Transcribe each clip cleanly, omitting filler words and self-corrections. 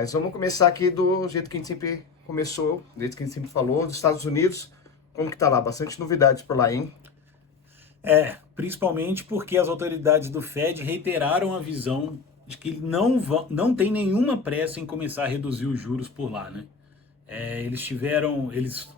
Mas vamos começar aqui do jeito que a gente sempre começou, do jeito que a gente sempre falou, dos Estados Unidos. Como que tá lá? Bastante novidades por lá, hein? Principalmente porque as autoridades do Fed reiteraram a visão de que não tem nenhuma pressa em começar a reduzir os juros por lá, né? Eles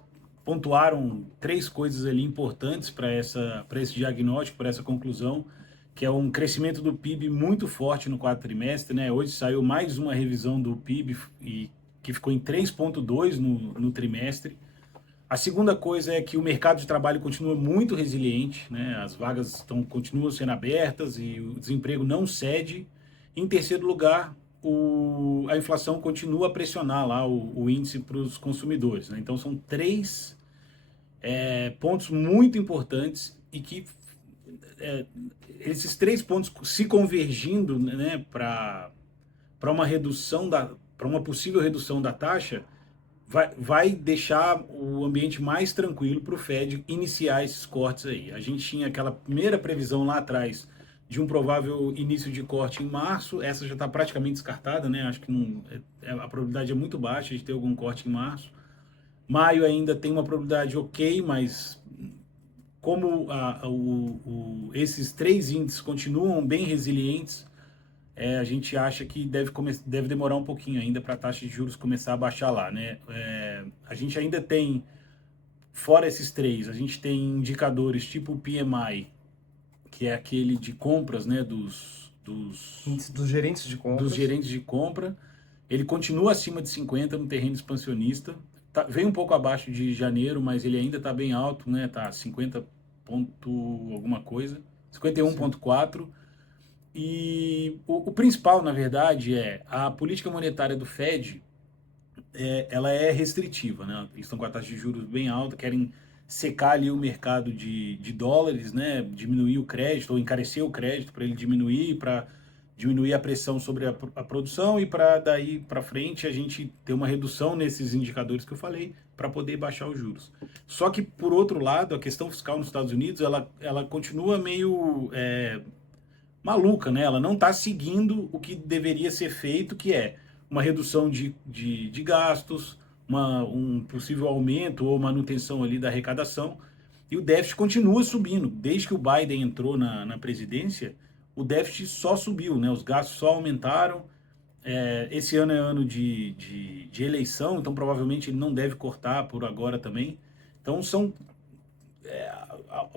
pontuaram três coisas ali importantes para esse diagnóstico, para essa conclusão, que é um crescimento do PIB muito forte no quarto trimestre, né? Hoje saiu mais uma revisão do PIB e que ficou em 3,2 no trimestre. A segunda coisa é que o mercado de trabalho continua muito resiliente, né? As vagas continuam sendo abertas e o desemprego não cede. Em terceiro lugar, a inflação continua a pressionar lá o índice para os consumidores, né? Então são três pontos muito importantes e que é, esses três pontos se convergindo, né, para uma para uma possível redução da taxa, vai deixar o ambiente mais tranquilo para o Fed iniciar esses cortes aí. A gente tinha aquela primeira previsão lá atrás de um provável início de corte em março, essa já está praticamente descartada, né? Acho que não, a probabilidade é muito baixa de ter algum corte em março. Maio ainda tem uma probabilidade ok, mas como esses três índices continuam bem resilientes, a gente acha que deve demorar um pouquinho ainda para a taxa de juros começar a baixar lá, né? A gente ainda tem, fora esses três, a gente tem indicadores tipo o PMI, que é aquele de compras, né, Índice dos gerentes de dos compras. gerentes de compra. Ele continua acima de 50 no terreno expansionista. Vem um pouco abaixo de janeiro, mas ele ainda está bem alto, né? Tá 50 ponto alguma coisa, Sim. 51,4. E o principal, na verdade, é a política monetária do Fed, ela é restritiva, né? Eles estão com a taxa de juros bem alta, querem secar ali o mercado de dólares, né? Diminuir o crédito ou encarecer o crédito para ele diminuir, para diminuir a pressão sobre a produção e para daí para frente a gente ter uma redução nesses indicadores que eu falei para poder baixar os juros. Só que, por outro lado, a questão fiscal nos Estados Unidos, ela continua meio maluca, né? Ela não está seguindo o que deveria ser feito, que é uma redução de gastos, um possível aumento ou manutenção ali da arrecadação. E o déficit continua subindo. Desde que o Biden entrou na presidência, o déficit só subiu, né? Os gastos só aumentaram. Esse ano é ano de eleição, então provavelmente ele não deve cortar por agora também. Então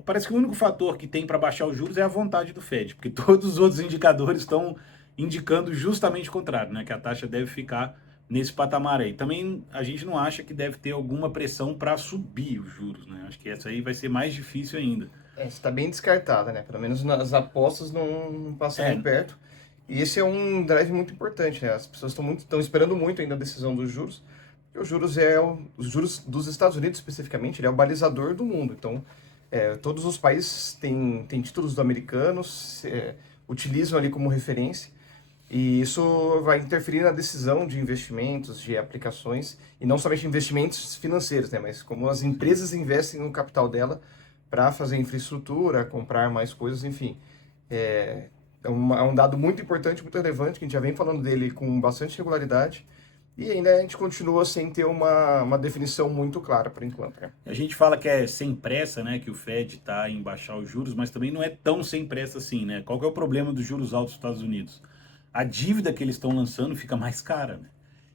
parece que o único fator que tem para baixar os juros é a vontade do Fed, porque todos os outros indicadores estão indicando justamente o contrário, né? Que a taxa deve ficar nesse patamar aí. Também a gente não acha que deve ter alguma pressão para subir os juros, né? Acho que essa aí vai ser mais difícil ainda. Está bem descartada, né? Pelo menos nas apostas não passa nem É, perto. E esse é um drive muito importante, né? As pessoas estão esperando muito ainda a decisão dos juros. Porque os juros dos Estados Unidos especificamente, ele é o balizador do mundo. Então, todos os países têm títulos do americanos, utilizam ali como referência. E isso vai interferir na decisão de investimentos, de aplicações, e não somente investimentos financeiros, né, mas como as empresas investem no capital dela para fazer infraestrutura, comprar mais coisas, enfim. É um dado muito importante, muito relevante, que a gente já vem falando dele com bastante regularidade, e ainda a gente continua sem ter uma definição muito clara por enquanto, né? a gente fala que é sem pressa, né? Que o Fed está em baixar os juros, mas também não é tão sem pressa assim, né? Qual que é o problema dos juros altos dos Estados Unidos? A dívida que eles estão lançando fica mais cara, né?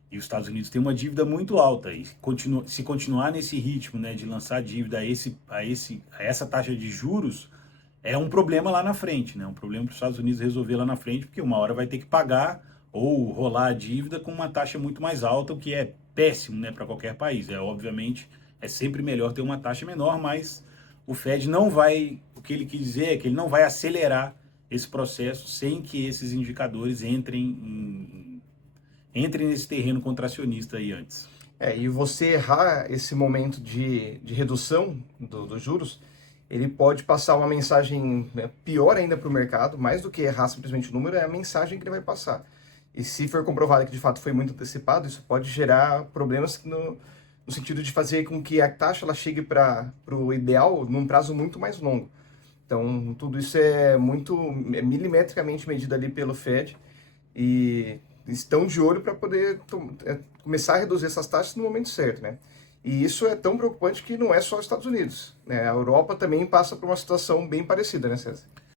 E os Estados Unidos têm uma dívida muito alta e se continuar nesse ritmo, né, de lançar dívida a essa taxa de juros, é um problema lá na frente, né? Um problema para os Estados Unidos resolver lá na frente, porque uma hora vai ter que pagar ou rolar a dívida com uma taxa muito mais alta, o que é péssimo, né, para qualquer país. Obviamente é sempre melhor ter uma taxa menor, mas o Fed não vai, o que ele quis dizer é que ele não vai acelerar esse processo sem que esses indicadores entrem nesse terreno contracionista aí antes. E você errar esse momento de redução dos juros, ele pode passar uma mensagem, né, pior ainda para o mercado, mais do que errar simplesmente o número, é a mensagem que ele vai passar. E se for comprovado que de fato foi muito antecipado, isso pode gerar problemas no sentido de fazer com que a taxa ela chegue para o ideal num prazo muito mais longo. Então, tudo isso é milimetricamente medido ali pelo Fed, e estão de olho para poder começar a reduzir essas taxas no momento certo, né? E isso é tão preocupante que não é só os Estados Unidos, né? A Europa também passa por uma situação bem parecida, né, César?